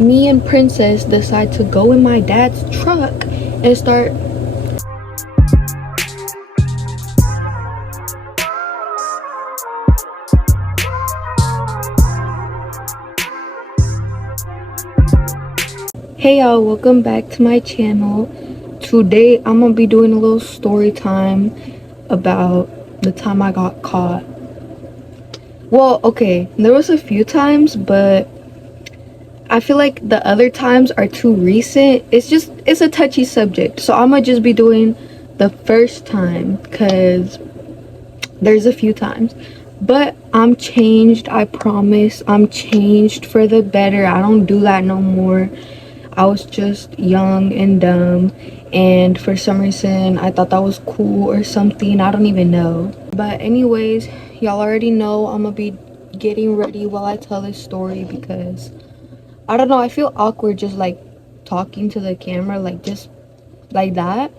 Me and Princess decide to go in my dad's truck and start. Hey y'all, welcome back to my channel. Today I'm gonna be doing a little story time about the time I got caught. Well, okay, there was a few times, but I feel like the other times are too recent. It's a touchy subject, so I'm gonna just be doing the first time because there's a few times. But I'm changed, I promise. I'm changed for the better. I don't do that no more. I was just young and dumb, and for some reason I thought that was cool or something. I don't even know. But anyways, y'all already know I'm gonna be getting ready while I tell this story because I don't know, I feel awkward just like talking to the camera like just like that.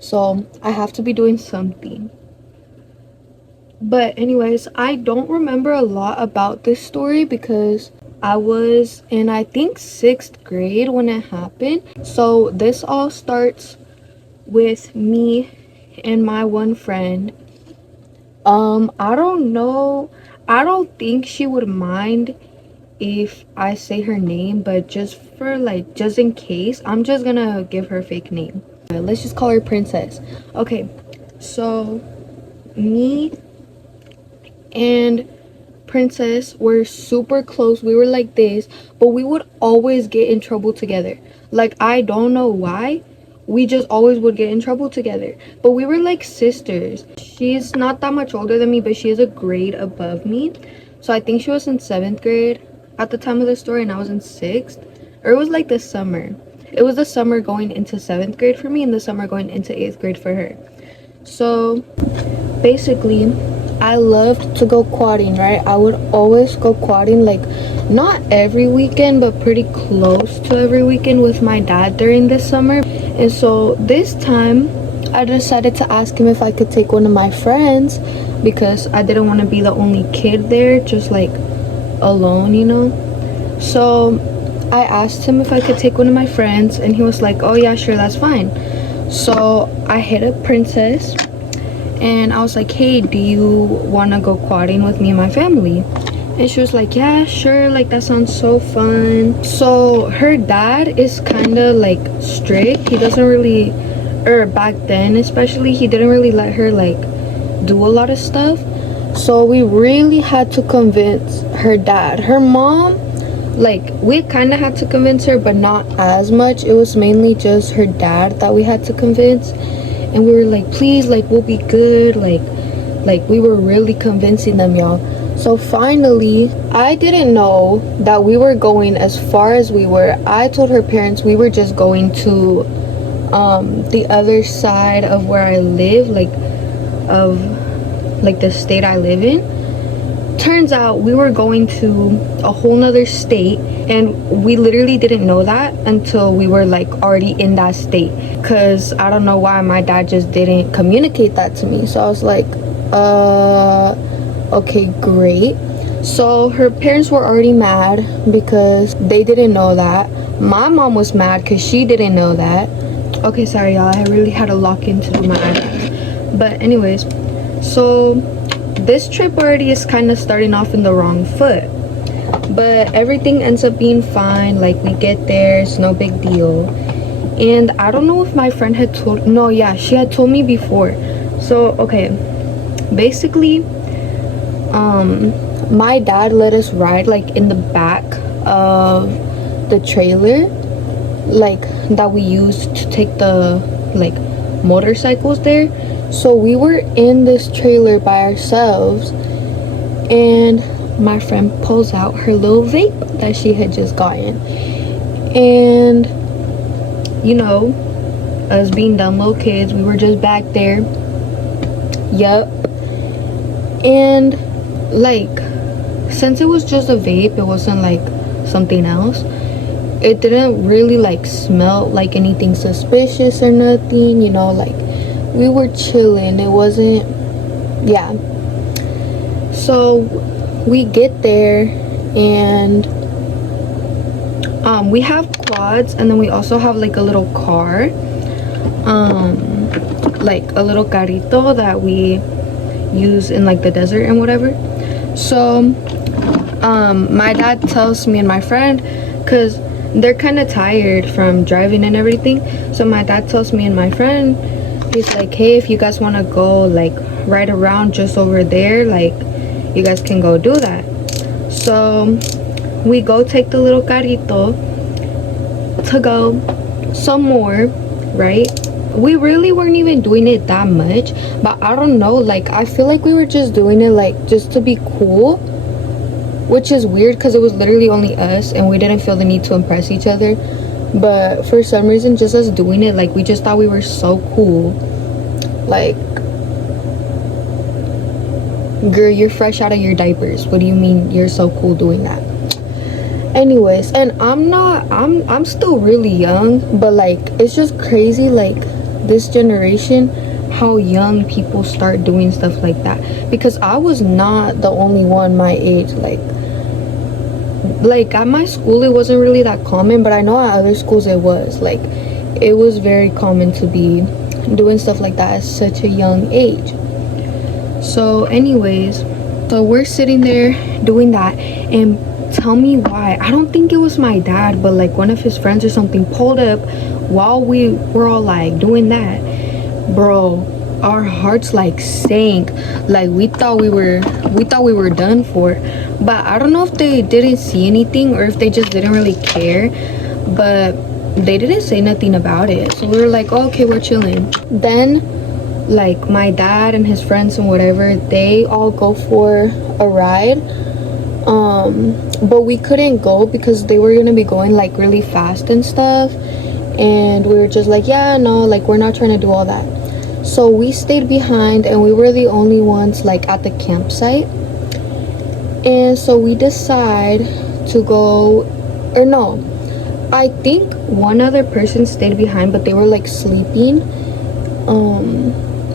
So I have to be doing something. But anyways, I don't remember a lot about this story because I was in, I think, 6th grade when it happened. So this all starts with me and my one friend. I don't know. I don't think she would mind if I say her name, but just for like, just in case, I'm just gonna give her a fake name. Let's just call her Princess. Okay, so me and Princess were super close. We were like this, but we would always get in trouble together. Like, I don't know why, we just always would get in trouble together, but we were like sisters. She's not that much older than me, but she is a grade above me. So I think she was in 7th grade at the time of the story and I was in 6th, or it was like the summer. It was the summer going into 7th grade for me and the summer going into 8th grade for her. So basically, I loved to go quadding, right? I would always go quadding, like not every weekend, but pretty close to every weekend with my dad during this summer. And so this time I decided to ask him if I could take one of my friends because I didn't want to be the only kid there, just like alone, you know. So I asked him if I could take one of my friends and he was like, oh yeah, sure, that's fine. So I hit up Princess and I was like, hey, do you want to go quadding with me and my family? And she was like, yeah, sure, like that sounds so fun. So her dad is kind of like strict. He doesn't really, or back then especially, he didn't really let her like do a lot of stuff. So we really had to convince her dad. Her mom, like, we kind of had to convince her, but not as much. It was mainly just her dad that we had to convince. And we were like, please, like, we'll be good. Like we were really convincing them, y'all. So finally, I didn't know that we were going as far as we were. I told her parents we were just going to the other side of where I live, like of like the state I live in. Turns out we were going to a whole nother state, and we literally didn't know that until we were like already in that state, because I don't know why my dad just didn't communicate that to me. So I was like, okay, great. So her parents were already mad because they didn't know that. My mom was mad because she didn't know that. Okay, sorry y'all, I really had to lock into my eyes. But anyways, so this trip already is kind of starting off in the wrong foot, but everything ends up being fine. Like, we get there, it's no big deal. And I don't know if my friend had told, no, yeah, she had told me before. So okay, basically my dad let us ride like in the back of the trailer, like that we used to take the like motorcycles there. So we were in this trailer by ourselves, and my friend pulls out her little vape that she had just gotten. And you know, us being dumb little kids, we were just back there. Yup. And like, since it was just a vape, it wasn't like something else, it didn't really like smell like anything suspicious or nothing, you know. Like, we were chilling, it wasn't, yeah. So we get there, and We have quads, and then we also have like a little car, like a little carrito that we use in like the desert and whatever. So my dad tells me and my friend, because they're kind of tired from driving and everything, so my dad tells me and my friend, he's like, hey, if you guys want to go like right around just over there, like you guys can go do that. So we go take the little carrito to go some more, right? We really weren't even doing it that much, but I don't know, like I feel like we were just doing it like just to be cool, which is weird because it was literally only us and we didn't feel the need to impress each other. But for some reason, just us doing it, like we just thought we were so cool. Like, girl, you're fresh out of your diapers. What do you mean you're so cool doing that? Anyways, and I'm still really young, but like it's just crazy, like this generation, how young people start doing stuff like that, because I was not the only one my age. Like at my school it wasn't really that common, but I know at other schools it was. Like it was very common to be doing stuff like that at such a young age. So anyways, so we're sitting there doing that, and tell me why, I don't think it was my dad, but like one of his friends or something pulled up while we were all like doing that. Bro, our hearts like sank. Like we thought we were done for. But I don't know if they didn't see anything or if they just didn't really care, but they didn't say nothing about it. So we were like, oh, okay, we're chilling. Then like my dad and his friends and whatever, they all go for a ride, but we couldn't go because they were gonna be going like really fast and stuff, and we were just like, yeah, no, like we're not trying to do all that. So we stayed behind, and we were the only ones like at the campsite. And so we decide to go, or no, I think one other person stayed behind, but they were like sleeping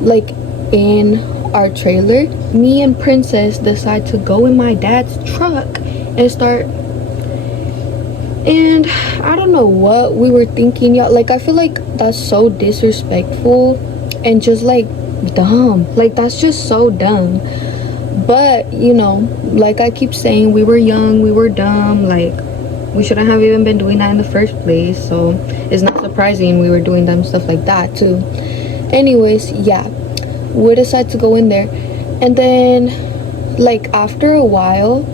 like in our trailer. Me and Princess decide to go in my dad's truck and start, and I don't know what we were thinking, y'all. Like I feel like that's so disrespectful and just like dumb. Like that's just so dumb. But you know, like I keep saying, we were young, we were dumb, like we shouldn't have even been doing that in the first place. So it's not surprising we were doing dumb stuff like that too. Anyways, yeah, we decided to go in there, and then like after a while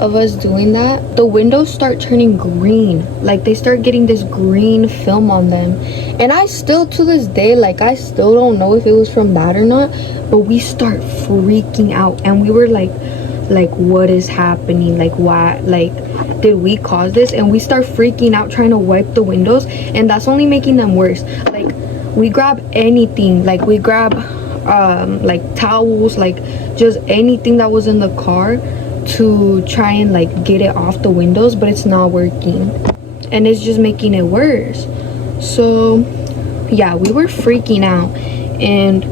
of us doing that, the windows start turning green. Like they start getting this green film on them, and I still to this day, like I still don't know if it was from that or not, but we start freaking out, and we were like what is happening? Like why, like did we cause this? And we start freaking out trying to wipe the windows, and that's only making them worse. Like we grab anything, like we grab like towels, like just anything that was in the car to try and like get it off the windows, but it's not working, and it's just making it worse. So yeah, we were freaking out, and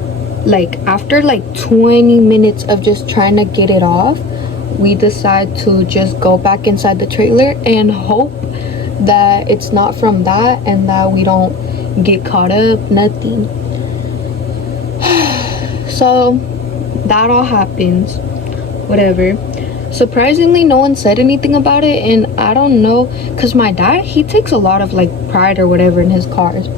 like after like 20 minutes of just trying to get it off, we decide to just go back inside the trailer and hope that it's not from that and that we don't get caught up, nothing. So that all happens, whatever. Surprisingly, no one said anything about it, and I don't know, because my dad, he takes a lot of like pride or whatever in his cars.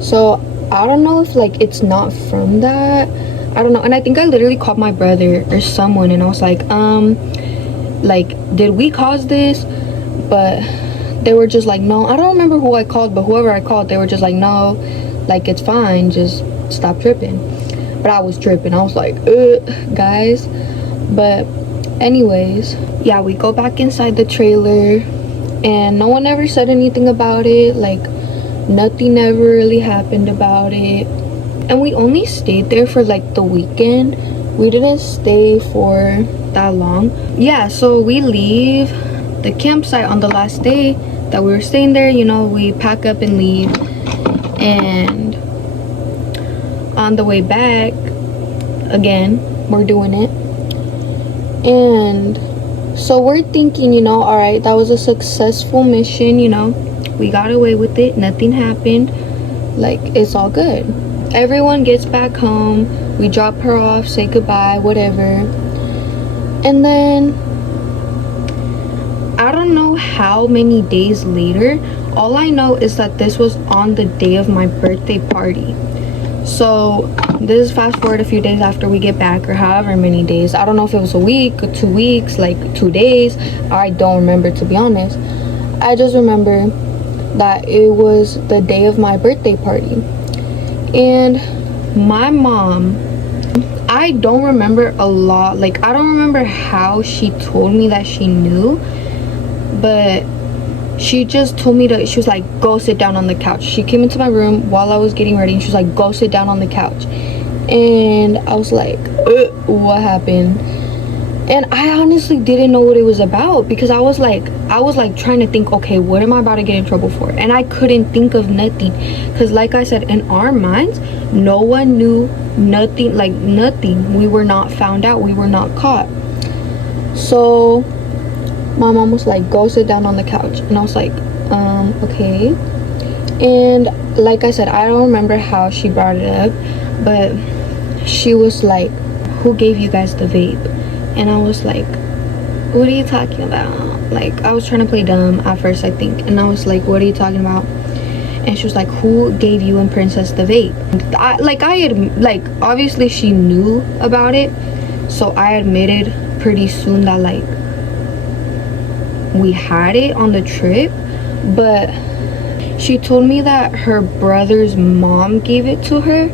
So I don't know if like it's not from that, I don't know. And I think I literally called my brother or someone, and I was like did we cause this? But they were just like, no. I don't remember who I called, but whoever I called, they were just like, no, like it's fine, just stop tripping. But I was tripping. I was like, guys. But anyways, yeah, we go back inside the trailer, and no one ever said anything about it. Like nothing ever really happened about it, and we only stayed there for like the weekend. We didn't stay for that long. Yeah, so we leave the campsite on the last day that we were staying there. You know, we pack up and leave, and on the way back again, we're doing it, and So we're thinking, all right, that was a successful mission, we got away with it, nothing happened, like it's all good. Everyone gets back home, we drop her off, say goodbye, whatever. And then I don't know how many days later, all I know is that this was on the day of my birthday party. So this is fast forward a few days after we get back, or however many days. I don't know if it was a week or 2 weeks, like 2 days. I don't remember, to be honest. I just remember that it was the day of my birthday party. And my mom, I don't remember a lot. Like, I don't remember how she told me that she knew, but she just told me she was like, go sit down on the couch. She came into my room while I was getting ready and she was like, go sit down on the couch. And I was like, what happened? And I honestly didn't know what it was about, because I was like trying to think, okay, what am I about to get in trouble for? And I couldn't think of nothing, because like I said, in our minds, no one knew nothing, like nothing. We were not found out, we were not caught. So my mom was like, go sit down on the couch. And I was like, okay. And like I said, I don't remember how she brought it up, but she was like, who gave you guys the vape? And I was like, what are you talking about? Like, I was trying to play dumb at first, I think. And I was like, what are you talking about? And she was like, who gave you and Princess the vape? Obviously she knew about it. So I admitted pretty soon that like we had it on the trip. But she told me that her brother's mom gave it to her.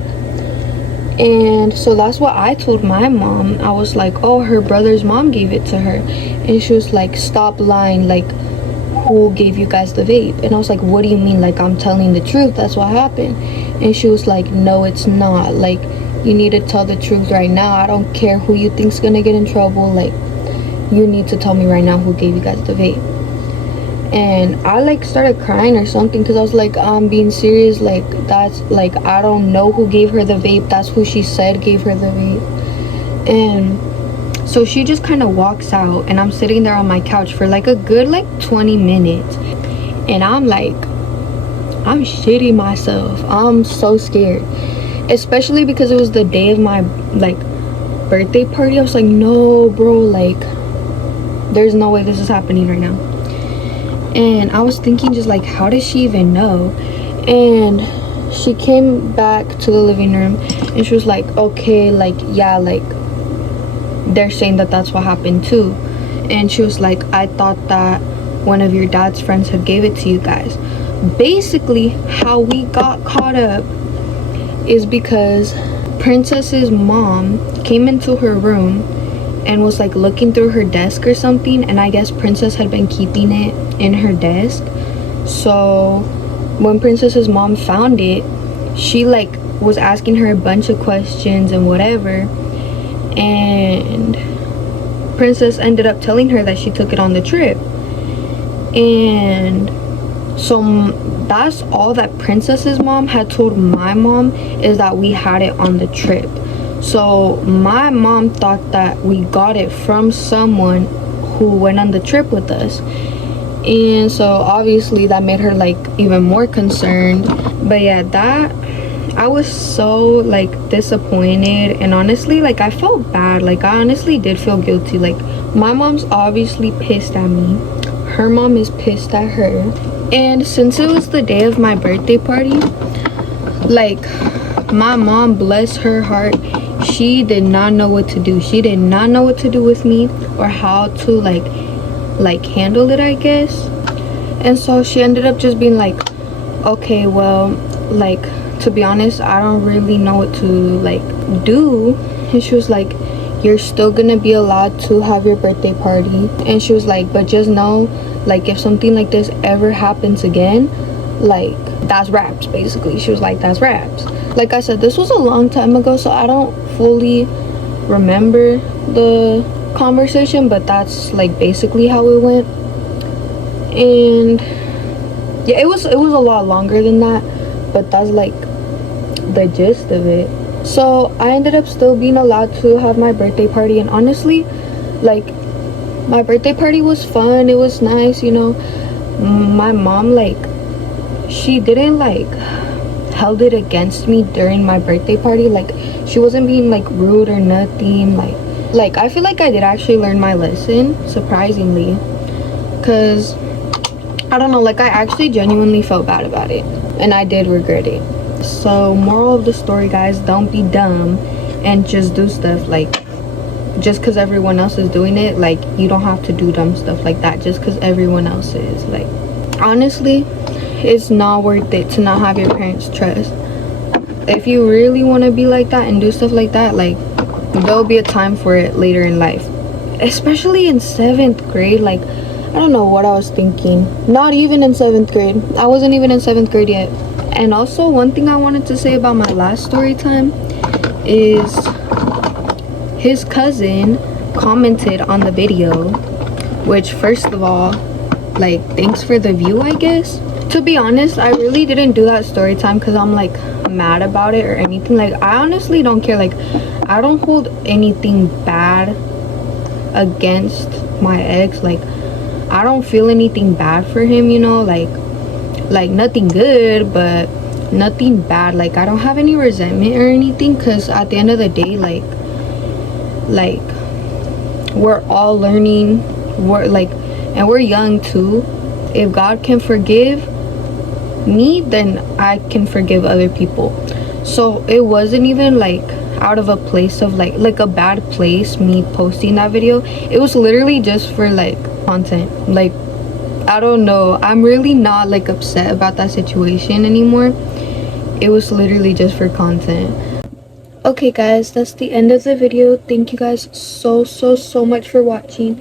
And so that's what I told my mom. I was like, oh, her brother's mom gave it to her. And she was like, stop lying, like, who gave you guys the vape? And I was like, what do you mean? Like, I'm telling the truth, that's what happened. And she was like, no, it's not, like, you need to tell the truth right now. I don't care who you think's gonna get in trouble, like, you need to tell me right now who gave you guys the vape. And I like started crying or something, because I was like, I'm being serious, like, that's like, I don't know who gave her the vape, that's who she said gave her the vape. And so she just kind of walks out, and I'm sitting there on my couch for like a good like 20 minutes, and I'm like, I'm shitting myself. I'm so scared, especially because it was the day of my like birthday party. I was like, no bro, like there's no way this is happening right now. And I was thinking, just like, how did she even know? And she came back to the living room and she was like, okay, like, yeah, like they're saying that that's what happened too. And she was like, I thought that one of your dad's friends had gave it to you guys. Basically how we got caught up is because Princess's mom came into her room and was like looking through her desk or something, and I guess Princess had been keeping it in her desk. So when Princess's mom found it, she like was asking her a bunch of questions and whatever, and Princess ended up telling her that she took it on the trip. And so that's all that Princess's mom had told my mom, is that we had it on the trip. So my mom thought that we got it from someone who went on the trip with us. And so obviously that made her like even more concerned. But yeah, that I was so like disappointed, and honestly like I felt bad. Like I honestly did feel guilty. Like my mom's obviously pissed at me, her mom is pissed at her. And since it was the day of my birthday party, like my mom, bless her heart, she did not know what to do. She did not know what to do with me, or how to like handle it, I guess. And so she ended up just being like, okay, well, like, to be honest, I don't really know what to like do. And she was like, you're still gonna be allowed to have your birthday party. And she was like, but just know, like, if something like this ever happens again, like, that's raps. Basically she was like, that's raps. Like I said, this was a long time ago, so I don't fully remember the conversation, but that's like basically how it went. And yeah, it was a lot longer than that, but that's like the gist of it. So I ended up still being allowed to have my birthday party, and honestly, like, My birthday party was fun. It was nice, you know. My mom, like, she didn't like held it against me during my birthday party. Like, she wasn't being like rude or nothing. Like I feel like I did actually learn my lesson, surprisingly, because I don't know, like, I actually genuinely felt bad about it, and I did regret it. So moral of the story, guys, don't be dumb and just do stuff. Like, just because everyone else is doing it, like, you don't have to do dumb stuff like that just because everyone else is. Like, honestly, it's not worth it to not have your parents' trust. If you really want to be like that and do stuff like that, like, there'll be a time for it later in life, especially in 7th grade. Like, I don't know what I was thinking. Not even in 7th grade. I wasn't even in 7th grade yet. And also, one thing I wanted to say about my last story time is his cousin commented on the video, which, first of all, like, thanks for the view, I guess. To be honest, I really didn't do that story time because I'm like mad about it or anything. Like, I honestly don't care. Like, I don't hold anything bad against my ex. Like, I don't feel anything bad for him, you know, like nothing good, but nothing bad. Like, I don't have any resentment or anything, because at the end of the day, like we're all learning. And we're young too. If God can forgive me, then I can forgive other people. So it wasn't even like out of a place of like a bad place me posting that video. It was literally just for like content. Like, I don't know, I'm really not like upset about that situation anymore. It was literally just for content. Okay guys, that's the end of the video. Thank you guys so much for watching,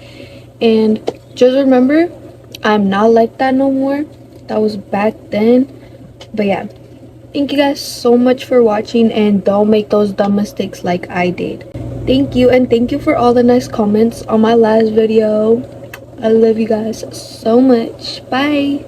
and just remember, I'm not like that no more. That was back then. But yeah, thank you guys so much for watching, and don't make those dumb mistakes like I did. Thank you, and thank you for all the nice comments on my last video. I love you guys so much. Bye.